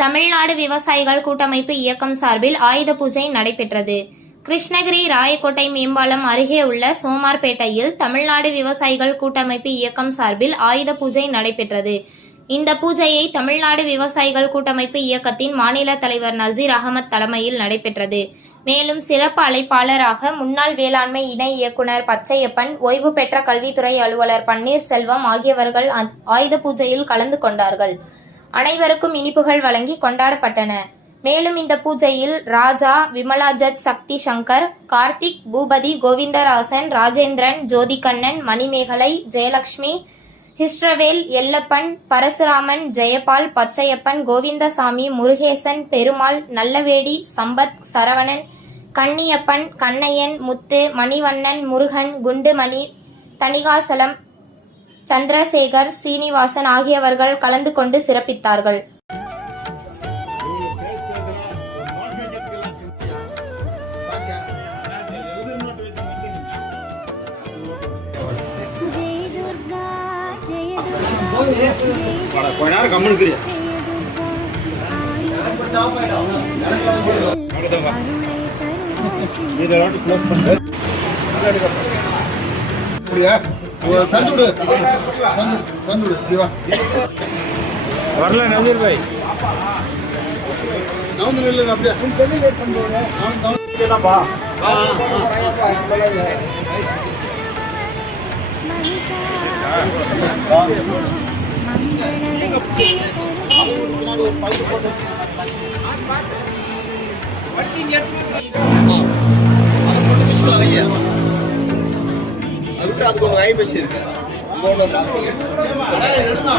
தமிழ்நாடு விவசாயிகள் கூட்டமைப்பு இயக்கம் சார்பில் ஆயுத பூஜை நடைபெற்றது. கிருஷ்ணகிரி ராயக்கோட்டை மேம்பாலம் அருகே உள்ள சோமார்பேட்டையில் தமிழ்நாடு விவசாயிகள் கூட்டமைப்பு இயக்கம் சார்பில் ஆயுத பூஜை நடைபெற்றது. இந்த பூஜையை தமிழ்நாடு விவசாயிகள் கூட்டமைப்பு இயக்கத்தின் மாநில தலைவர் நசீர் அகமது தலைமையில் நடைபெற்றது. மேலும் சிறப்பு அழைப்பாளராக முன்னாள் வேளாண்மை இணை இயக்குனர் பச்சையப்பன் ஓய்வு பெற்ற கல்வித்துறை அலுவலர் பன்னீர்செல்வம் ஆகியவர்கள் ஆயுத பூஜையில் கலந்து கொண்டார்கள். அனைவருக்கும் இனிப்புகள் வழங்கி கொண்டாடப்பட்டன. மேலும் இந்த பூஜையில் ராஜா விமலா ஜட் சக்தி சங்கர் கார்த்திக் பூபதி கோவிந்தராசன் ராஜேந்திரன் ஜோதிகண்ணன் மணிமேகலை ஜெயலட்சுமி ஹிஸ்ரவேல் எல்லப்பன் பரசுராமன் ஜெயபால் பச்சையப்பன் கோவிந்தசாமி முருகேசன் பெருமாள் நல்லவேடி சம்பத் சரவணன் கன்னியப்பன் கண்ணையன் முத்து மணிவண்ணன் முருகன் குண்டுமணி தணிகாசலம் சந்திரசேகர் சீனிவாசன் ஆகியவர்கள் கலந்து கொண்டு சிறப்பித்தார்கள். ஜெய துர்கா ஜெய துர்கா கொஞ்ச நேரம் இதை வாட்டி close பண்ணு. அப்படியா ஒரு சந்து விடு சந்து சந்து விடு இப்படி வா வரல நவீர் பாய் நவுந்து அப்படியே நவுந்து. ஆ, ஆ, ஆ. அதுக்கு ஒன்று வாங்கி வச்சிருக்கேன் அடே, எடுமா,